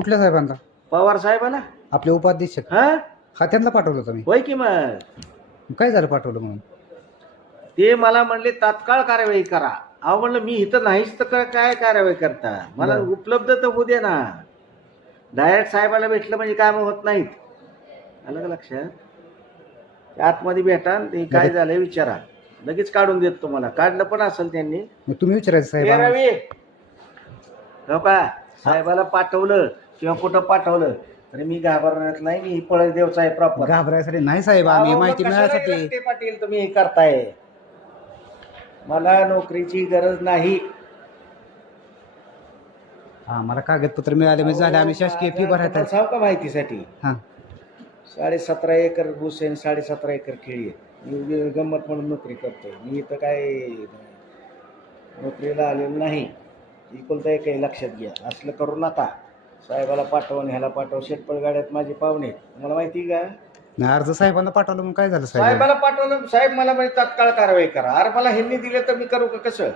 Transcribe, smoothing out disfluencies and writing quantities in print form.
कुठल्या साहेबांना? पवार साहेबाला. आपले उपाध्यक्ष. हा हा त्यांना पाठवलं होतं मी. होय की मग काय झालं पाठवलं म्हणून? ते मला म्हणले तात्काळ कार्यवाही करा. अहो म्हणलं मी इथं नाहीच तर काय कार्यवाही करता, मला बरं. उपलब्ध तर होऊ दे ना. डायरेक्ट साहेबाला भेटलं म्हणजे काम होत नाहीत. आलं का लक्षात? त्या आतमध्ये भेटा, ते काय झालंय विचारा, लगेच काढून देत तुम्हाला. काढलं पण असेल त्यांनी. मग तुम्ही विचारायचं हे साहेब. रवी, हो का, साहेबाला पाठवलं किंवा कुठं पाठवलं तरी मी घाबरण्यात नाही. मी पळसदेवचा आहे प्रॉपर. घाबरायसाठी नाही साहेब, आम्ही माहिती मिळाल्यासाठी. ते पाटील तुम्ही हे करताय, मला नोकरीची गरज नाही. हा, मला कागदपत्र मिळाले म्हणजे झाले. आम्ही शासकीय फी भरायला. सांग का माहितीसाठी, हा 17.5 एकर ऊस आहे, 17.5 एकर केळी आहे. मी गंमत म्हणून नोकरी करतोय. मी इथं काय नोकरीला आलेलो नाही. एकुलता एक आहे, लक्षात घ्या. असलं करू नका. साहेबाला पाठवून ह्याला पाठव. शेटपळ गाड्यात माझे पाहुणे, तुम्हाला माहिती का? नाही, अर्ज साहेबांना पाठवलं मग काय झालं साहेब? साहेबाला पाठवलं, साहेब मला म्हणजे तात्काळ कारवाई करा. अरे मला ह्यांनी दिले तर मी करू का कसं?